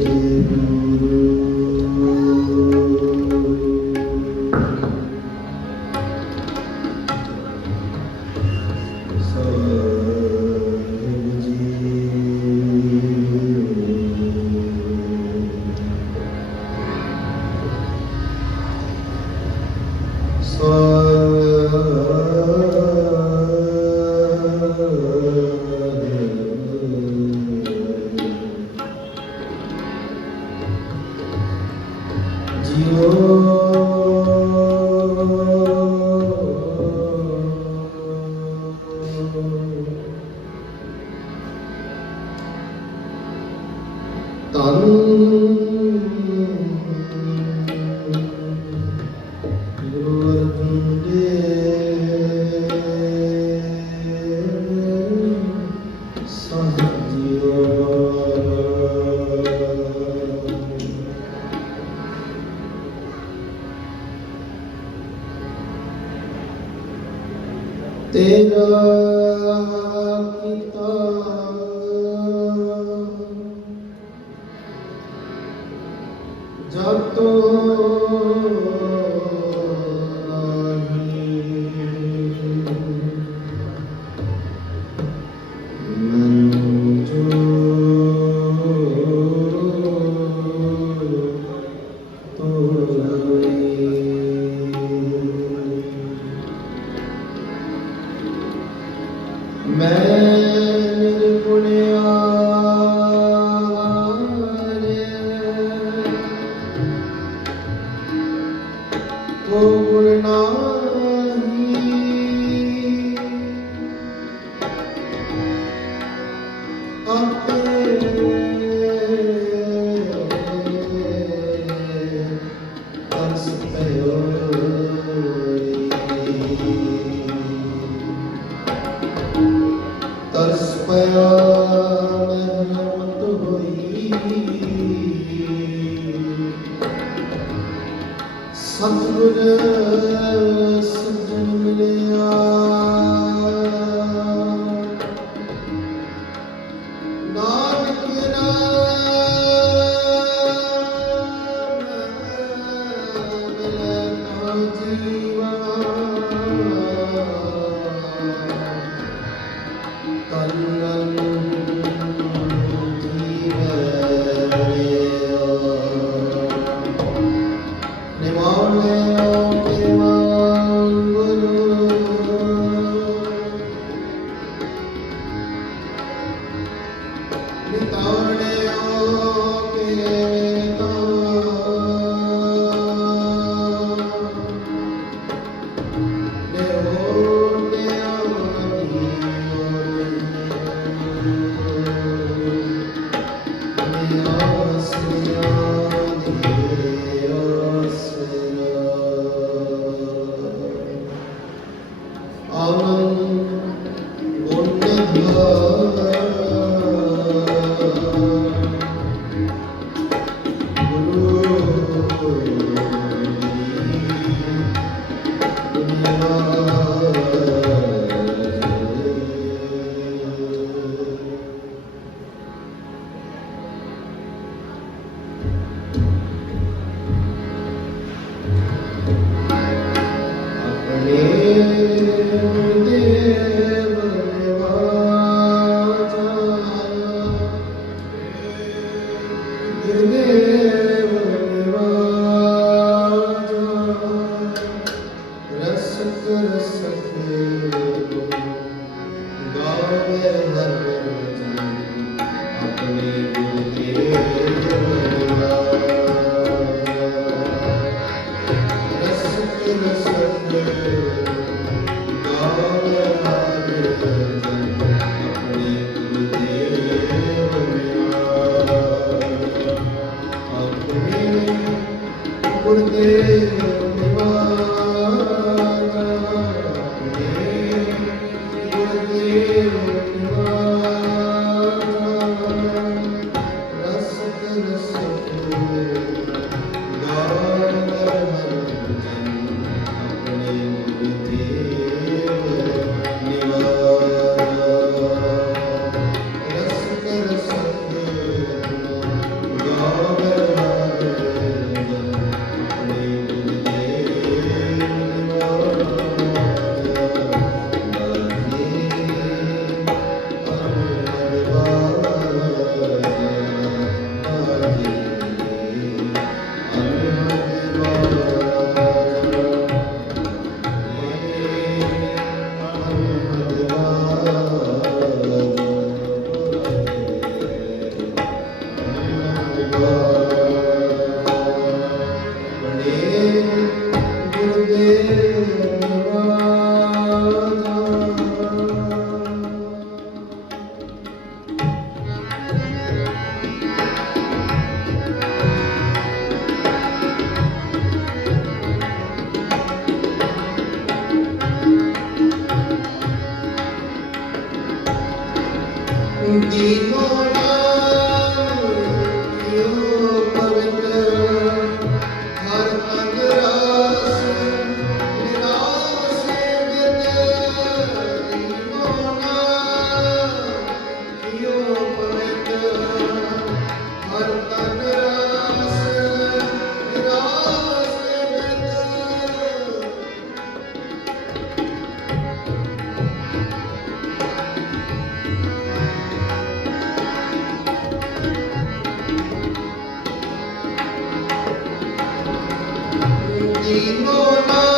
ਗੁਰੂ ਤੇਰਾ Lord.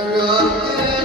Good luck.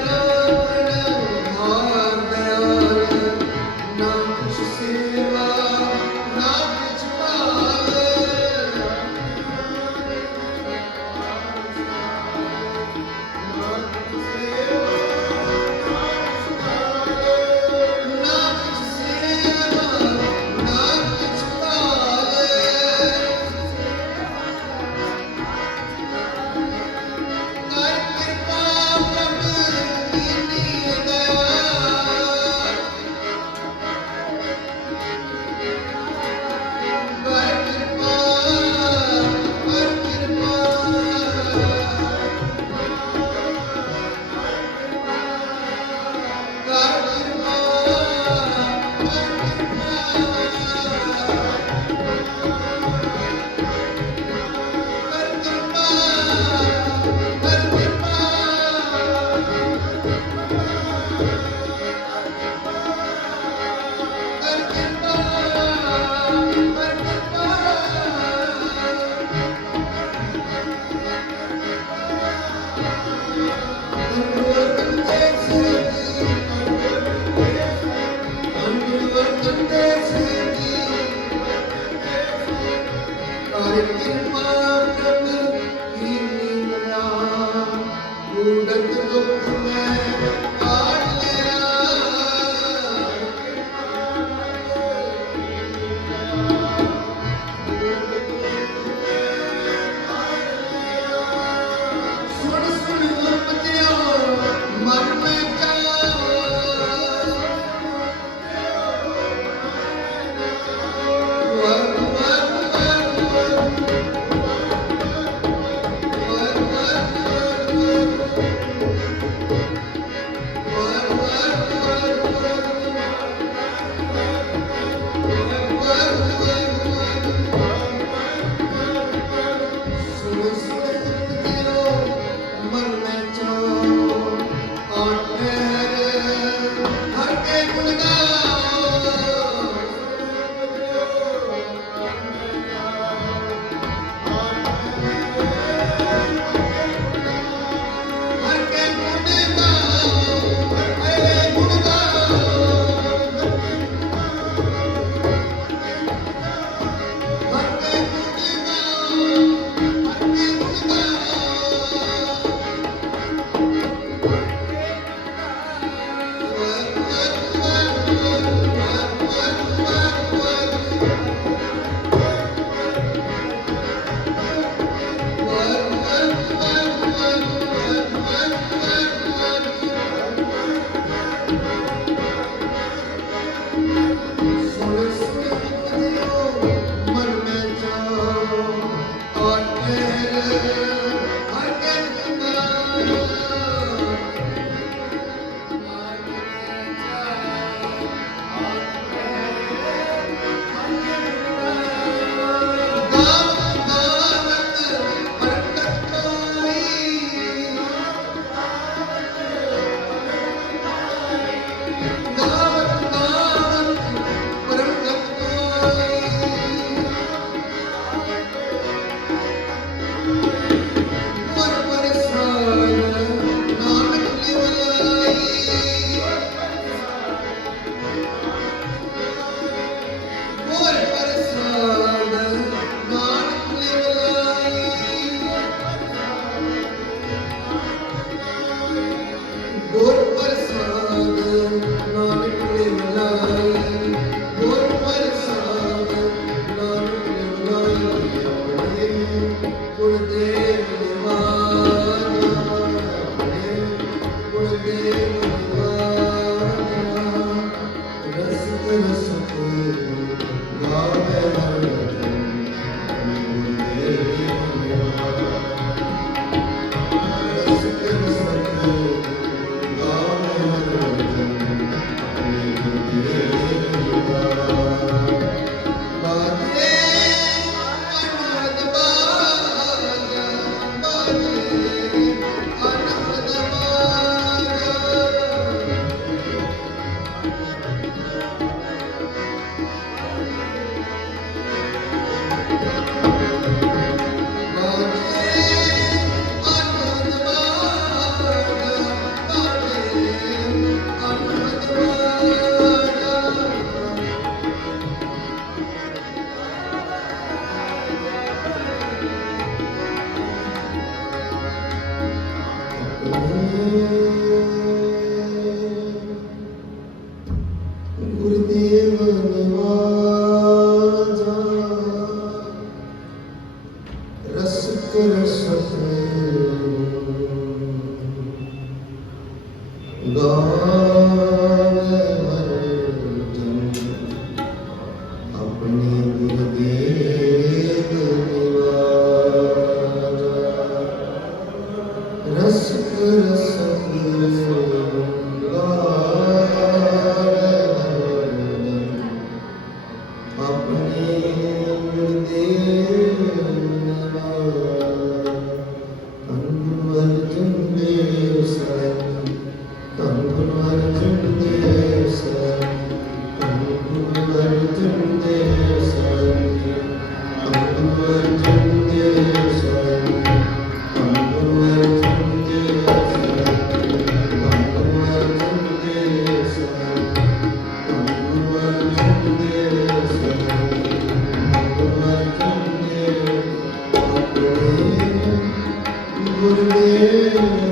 Amen.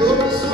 Todos